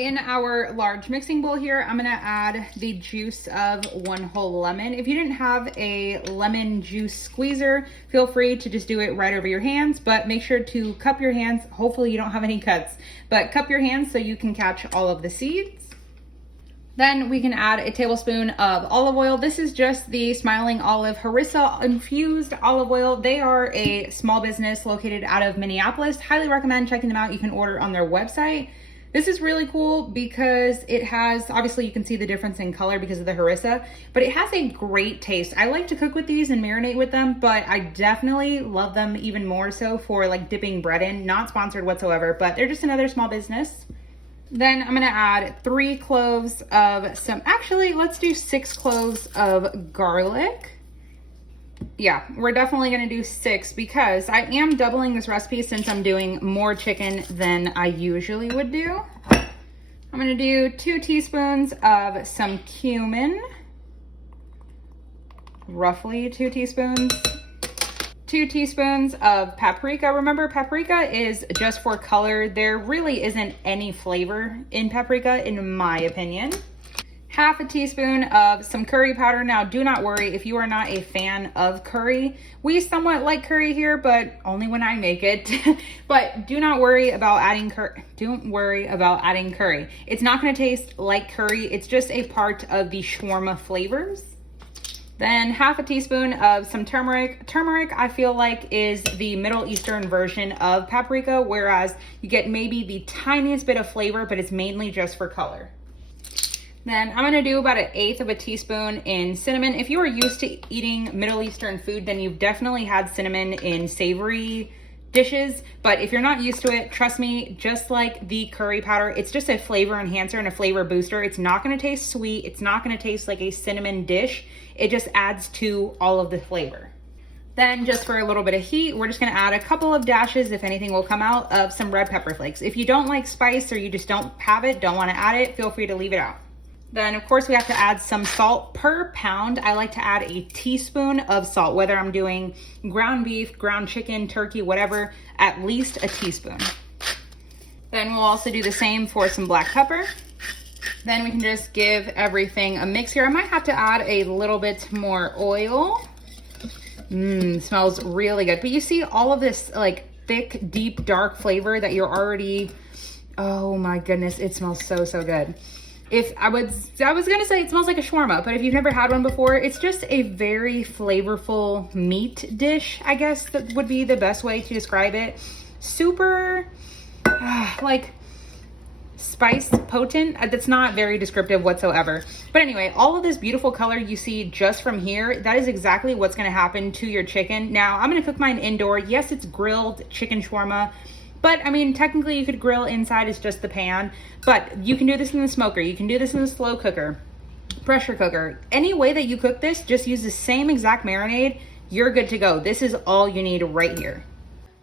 In our large mixing bowl here, I'm gonna add the juice of 1 whole lemon. If you didn't have a lemon juice squeezer, feel free to just do it right over your hands, but make sure to cup your hands. Hopefully you don't have any cuts, but cup your hands so you can catch all of the seeds. Then we can add a tablespoon of olive oil. This is just the Smiling Olive Harissa infused olive oil. They are a small business located out of Minneapolis. Highly recommend checking them out. You can order on their website. This is really cool because it has, obviously you can see the difference in color because of the harissa, but it has a great taste. I like to cook with these and marinate with them, but I definitely love them even more so for like dipping bread in. Not sponsored whatsoever, but they're just another small business. Then I'm gonna add 3 cloves of actually let's do 6 cloves of garlic. Yeah, we're definitely gonna do 6 because I am doubling this recipe since I'm doing more chicken than I usually would do. I'm gonna do 2 teaspoons of some cumin, roughly 2 teaspoons. 2 teaspoons of paprika. Remember, paprika is just for color. There really isn't any flavor in paprika, in my opinion. Half a teaspoon of some curry powder. Now, do not worry if you are not a fan of curry. We somewhat like curry here, but only when I make it. But do not worry about adding curry. Don't worry about adding curry. It's not gonna taste like curry. It's just a part of the shawarma flavors. Then half a teaspoon of some turmeric. Turmeric, I feel like, is the Middle Eastern version of paprika, whereas you get maybe the tiniest bit of flavor, but it's mainly just for color. Then I'm gonna do about 1/8 of a teaspoon in cinnamon. If you are used to eating Middle Eastern food, then you've definitely had cinnamon in savory dishes, but if you're not used to it, trust me, just like the curry powder, it's just a flavor enhancer and a flavor booster. It's not gonna taste sweet. It's not gonna taste like a cinnamon dish. It just adds to all of the flavor. Then just for a little bit of heat, we're just gonna add a couple of dashes, if anything will come out, of some red pepper flakes. If you don't like spice or you just don't have it, don't wanna add it, feel free to leave it out. Then of course we have to add some salt per pound. I like to add a teaspoon of salt, whether I'm doing ground beef, ground chicken, turkey, whatever, at least a teaspoon. Then we'll also do the same for some black pepper. Then we can just give everything a mix here. I might have to add a little bit more oil. Smells really good. But you see all of this like thick, deep, dark flavor that you're already, oh my goodness, it smells so, so good. If I was gonna say it smells like a shawarma, but if you've never had one before, it's just a very flavorful meat dish, I guess that would be the best way to describe it. Super, like spice potent. That's not very descriptive whatsoever. But anyway, all of this beautiful color you see just from here, that is exactly what's gonna happen to your chicken. Now, I'm gonna cook mine indoor. Yes, it's grilled chicken shawarma, but I mean, technically you could grill inside, it's just the pan, but you can do this in the smoker. You can do this in the slow cooker, pressure cooker. Any way that you cook this, just use the same exact marinade. You're good to go. This is all you need right here.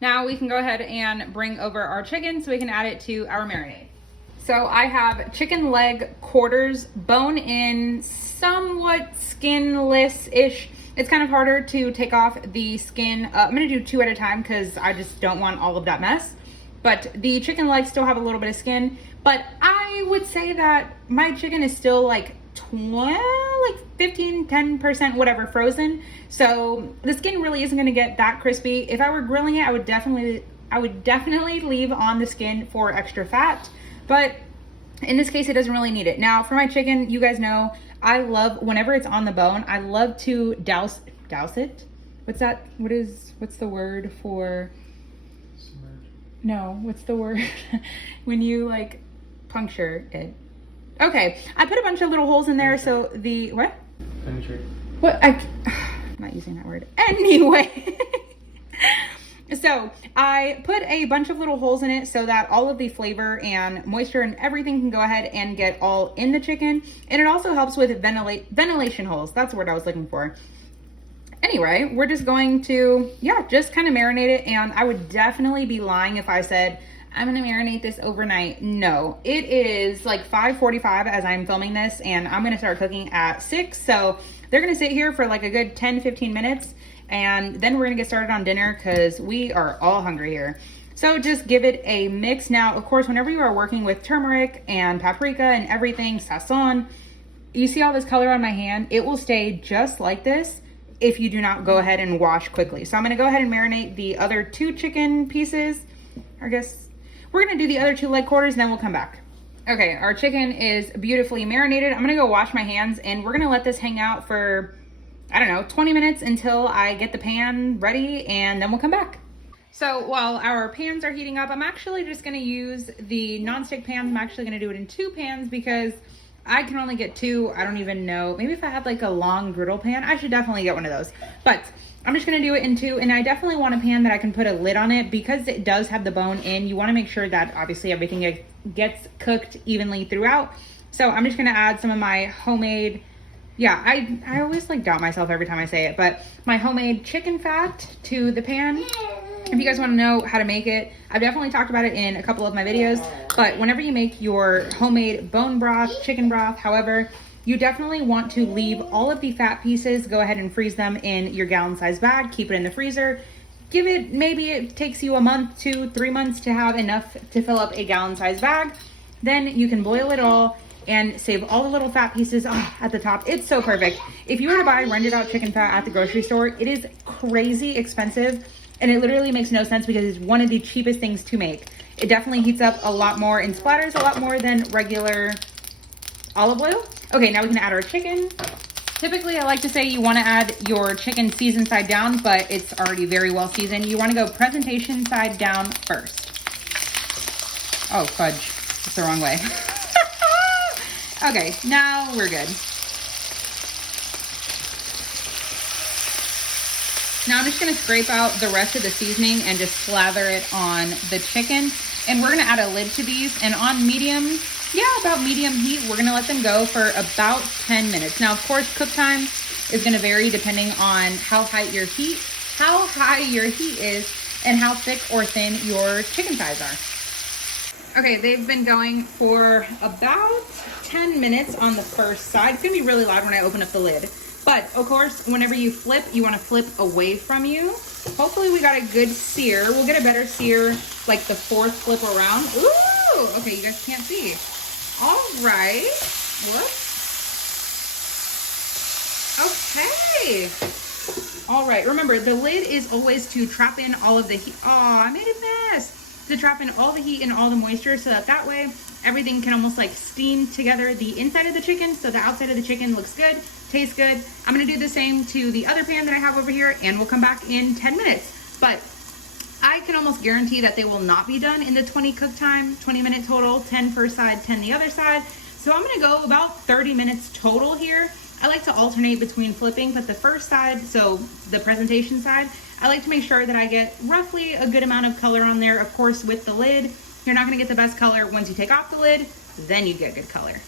Now we can go ahead and bring over our chicken so we can add it to our marinade. So I have chicken leg quarters, bone in, somewhat skinless-ish. It's kind of harder to take off the skin. I'm gonna do 2 at a time because I just don't want all of that mess. But the chicken legs still have a little bit of skin, but I would say that my chicken is still like 15, 10%, whatever, frozen. So the skin really isn't gonna get that crispy. If I were grilling it, I would definitely leave on the skin for extra fat. But in this case, it doesn't really need it. Now for my chicken, you guys know, I love, whenever it's on the bone, I love to douse it. What's the word for? Submerge. No, what's the word? When you like puncture it. Okay, I put a bunch of little holes in there. So the, what? Penetrate. What, I'm not using that word. Anyway. So I put a bunch of little holes in it so that all of the flavor and moisture and everything can go ahead and get all in the chicken. And it also helps with ventilation holes. That's the word I was looking for. Anyway, we're just going to, just kind of marinate it. And I would definitely be lying if I said, I'm gonna marinate this overnight. No, it is like 5:45 as I'm filming this, and I'm gonna start cooking at 6. So they're gonna sit here for like a good 10-15 minutes. And then we're gonna get started on dinner because we are all hungry here. So just give it a mix. Now, of course, whenever you are working with turmeric and paprika and everything, sazon, you see all this color on my hand? It will stay just like this if you do not go ahead and wash quickly. So I'm gonna go ahead and marinate the other 2 chicken pieces. I guess we're gonna do the other 2 leg quarters and then we'll come back. Okay, our chicken is beautifully marinated. I'm gonna go wash my hands and we're gonna let this hang out for, I don't know, 20 minutes until I get the pan ready and then we'll come back. So while our pans are heating up, I'm actually just gonna use the nonstick pans. I'm actually gonna do it in 2 pans because I can only get 2. I don't even know. Maybe if I had like a long griddle pan, I should definitely get one of those. But I'm just gonna do it in 2, and I definitely want a pan that I can put a lid on it because it does have the bone in. You wanna make sure that obviously everything gets cooked evenly throughout. So I'm just gonna add some of my homemade, yeah, I always like doubt myself every time I say it, but my homemade chicken fat to the pan. If you guys want to know how to make it, I've definitely talked about it in a couple of my videos, but whenever you make your homemade bone broth, chicken broth, however, you definitely want to leave all of the fat pieces, go ahead and freeze them in your gallon size bag, keep it in the freezer. Give it, maybe it takes you a month, 2, 3 months to have enough to fill up a gallon size bag. Then you can boil it all and save all the little fat pieces at the top. It's so perfect. If you were to buy rendered out chicken fat at the grocery store, it is crazy expensive. And it literally makes no sense because it's one of the cheapest things to make. It definitely heats up a lot more and splatters a lot more than regular olive oil. Okay, now we can add our chicken. Typically, I like to say you want to add your chicken seasoned side down, but it's already very well seasoned. You want to go presentation side down first. Oh, fudge. It's the wrong way. Okay, now we're good. Now I'm just gonna scrape out the rest of the seasoning and just slather it on the chicken. And we're gonna add a lid to these, and on medium, about medium heat, we're gonna let them go for about 10 minutes. Now, of course, cook time is gonna vary depending on how high your heat is and how thick or thin your chicken thighs are. Okay, they've been going for about 10 minutes on the first side. It's gonna be really loud when I open up the lid. But of course, whenever you flip, you want to flip away from you. Hopefully we got a good sear. We'll get a better sear like the 4th flip around. Ooh, okay, you guys can't see. All right, whoops. Okay. All right, remember the lid is always to trap in all of the heat. Oh, I made a mess. To trap in all the heat and all the moisture so that way everything can almost like steam together the inside of the chicken so the outside of the chicken looks good, tastes good. I'm gonna do the same to the other pan that I have over here and we'll come back in 10 minutes. But I can almost guarantee that they will not be done in the 20 cook time, 20 minute total, 10 first side, 10 the other side. So I'm gonna go about 30 minutes total here. I like to alternate between flipping, but the first side, so the presentation side, I like to make sure that I get roughly a good amount of color on there. Of course, with the lid, you're not gonna get the best color once you take off the lid, then you get good color.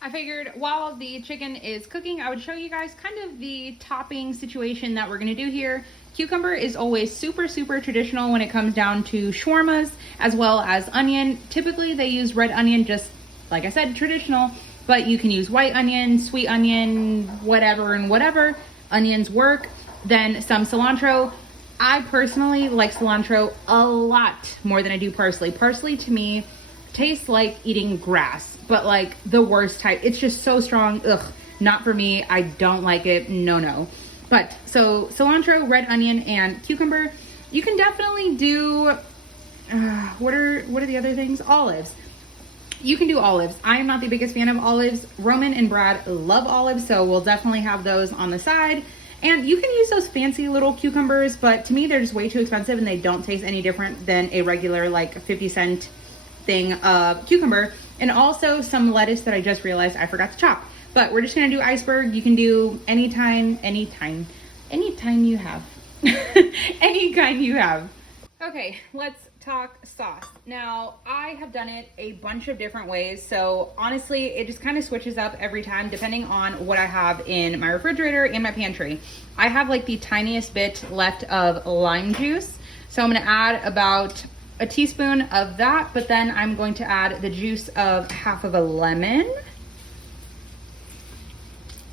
I figured while the chicken is cooking, I would show you guys kind of the topping situation that we're gonna do here. Cucumber is always super, super traditional when it comes down to shawarmas, as well as onion. Typically they use red onion, just like I said, traditional, but you can use white onion, sweet onion, whatever and whatever. Onions work. Then some cilantro. I personally like cilantro a lot more than I do parsley. Parsley to me tastes like eating grass, but like the worst type. It's just so strong. Ugh, not for me. I don't like it. No. But so cilantro, red onion, and cucumber. You can definitely do, what are the other things? Olives. You can do olives. I am not the biggest fan of olives. Roman and Brad love olives, so we'll definitely have those on the side. And you can use those fancy little cucumbers, but to me, they're just way too expensive and they don't taste any different than a regular like 50-cent thing of cucumber. And also some lettuce that I just realized I forgot to chop. But we're just gonna do iceberg. You can do anytime you have. Any kind you have. Okay, let's talk sauce. Now, I have done it a bunch of different ways, so honestly, it just kind of switches up every time depending on what I have in my refrigerator and my pantry. I have like the tiniest bit left of lime juice, so I'm gonna add about a teaspoon of that, but then I'm going to add the juice of half of a lemon.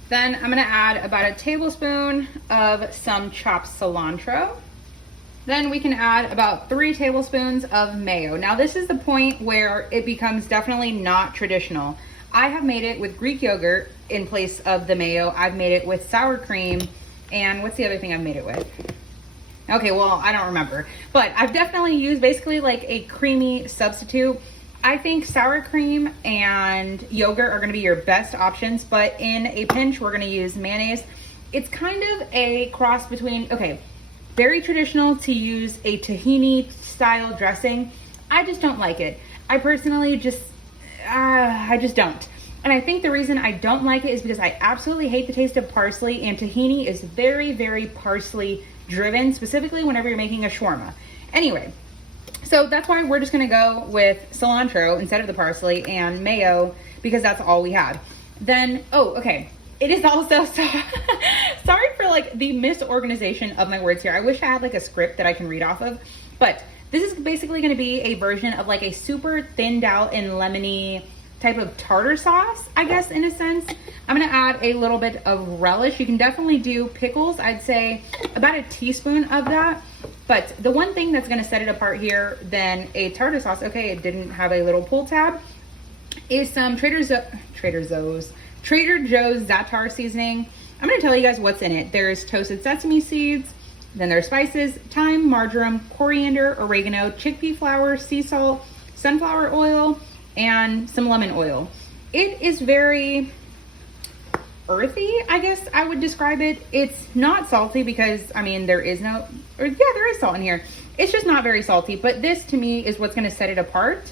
Then I'm gonna add about a tablespoon of some chopped cilantro. Then we can add about 3 tablespoons of mayo. Now this is the point where it becomes definitely not traditional. I have made it with Greek yogurt in place of the mayo. I've made it with sour cream, and what's the other thing I've made it with? Okay, well, I don't remember, but I've definitely used basically like a creamy substitute. I think sour cream and yogurt are gonna be your best options, but in a pinch, we're gonna use mayonnaise. It's kind of a cross between, okay, very traditional to use a tahini style dressing. I just don't like it. I personally just, I just don't. And I think the reason I don't like it is because I absolutely hate the taste of parsley, and tahini is very, very parsley driven, specifically whenever you're making a shawarma. Anyway, so that's why we're just gonna go with cilantro instead of the parsley and mayo, because that's all we had. Then, oh, okay. It is also, sorry for like the misorganization of my words here. I wish I had like a script that I can read off of, but this is basically gonna be a version of like a super thinned out and lemony type of tartar sauce, I guess, in a sense. I'm gonna add a little bit of relish. You can definitely do pickles. I'd say about a teaspoon of that. But the one thing that's gonna set it apart here than a tartar sauce, okay, it didn't have a little pull tab, is some Trader Joe's za'atar seasoning. I'm gonna tell you guys what's in it. There's toasted sesame seeds, then there's spices, thyme, marjoram, coriander, oregano, chickpea flour, sea salt, sunflower oil, and some lemon oil. It is very earthy, I guess I would describe it. It's not salty because, I mean, there is salt in here. It's just not very salty, but this to me is what's gonna set it apart.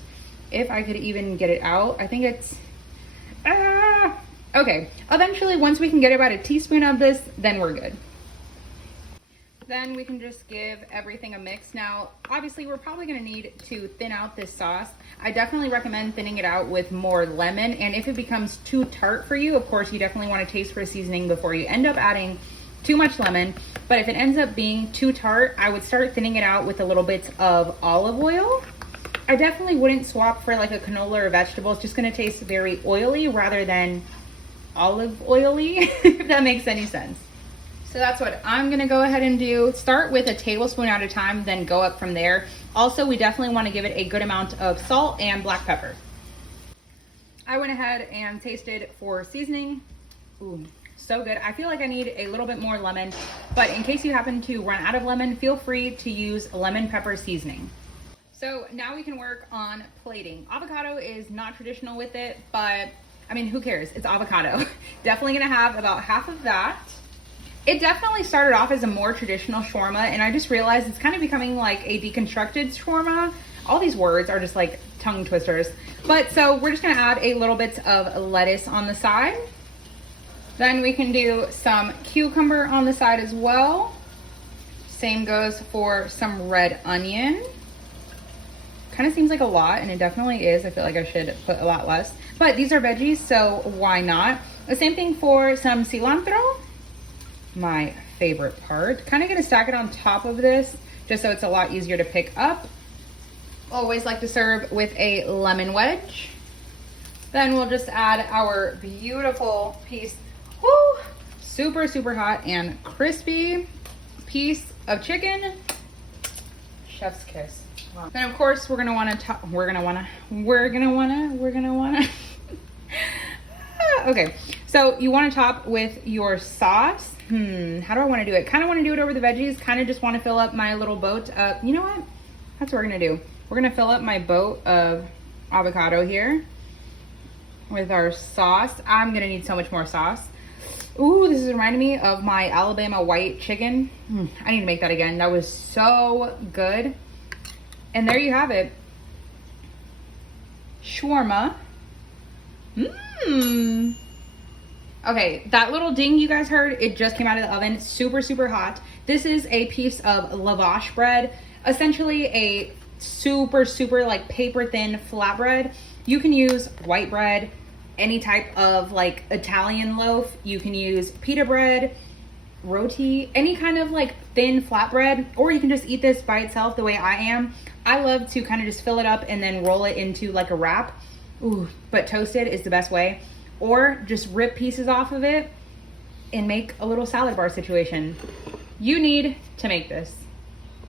If I could even get it out, I think it's, okay. Eventually, once we can get about a teaspoon of this, then we're good. Then we can just give everything a mix. Now, obviously, we're probably gonna need to thin out this sauce. I definitely recommend thinning it out with more lemon, and if it becomes too tart for you, of course, you definitely wanna taste for seasoning before you end up adding too much lemon. But if it ends up being too tart, I would start thinning it out with a little bit of olive oil. I definitely wouldn't swap for like a canola or vegetable. It's just gonna taste very oily rather than olive oily, if that makes any sense. So that's what I'm gonna go ahead and do. Start with a tablespoon at a time, then go up from there. Also, we definitely wanna give it a good amount of salt and black pepper. I went ahead and tasted for seasoning. Ooh, so good. I feel like I need a little bit more lemon, but in case you happen to run out of lemon, feel free to use lemon pepper seasoning. So now we can work on plating. Avocado is not traditional with it, but I mean, who cares? It's avocado. Definitely gonna have about half of that. It definitely started off as a more traditional shawarma, and I just realized it's kind of becoming like a deconstructed shawarma. All these words are just like tongue twisters. But so we're just gonna add a little bit of lettuce on the side. Then we can do some cucumber on the side as well. Same goes for some red onion. Kind of seems like a lot, and it definitely is. I feel like I should put a lot less, but these are veggies, so why not? The same thing for some cilantro, my favorite part. Kind of gonna stack it on top of this just so it's a lot easier to pick up. Always like to serve with a lemon wedge. Then we'll just add our beautiful piece, woo, super, super hot and crispy piece of chicken. Chef's kiss. Wow. Then of course we're gonna wanna okay, so you wanna top with your sauce. How do I wanna do it? Kinda wanna do it over the veggies, kinda just wanna fill up my little boat of, you know what? That's what we're gonna do. We're gonna fill up my boat of avocado here with our sauce. I'm gonna need so much more sauce. Ooh, this is reminding me of my Alabama white chicken. I need to make that again. That was so good. And there you have it. Shawarma. Okay, that little ding you guys heard, it just came out of the oven. It's super, super hot. This is a piece of lavash bread, essentially a super, super like paper thin flatbread. You can use white bread, any type of like Italian loaf. You can use pita bread, roti, any kind of like thin flatbread, or you can just eat this by itself the way I am. I love to kind of just fill it up and then roll it into like a wrap. Ooh, but toasted is the best way. Or just rip pieces off of it and make a little salad bar situation. You need to make this.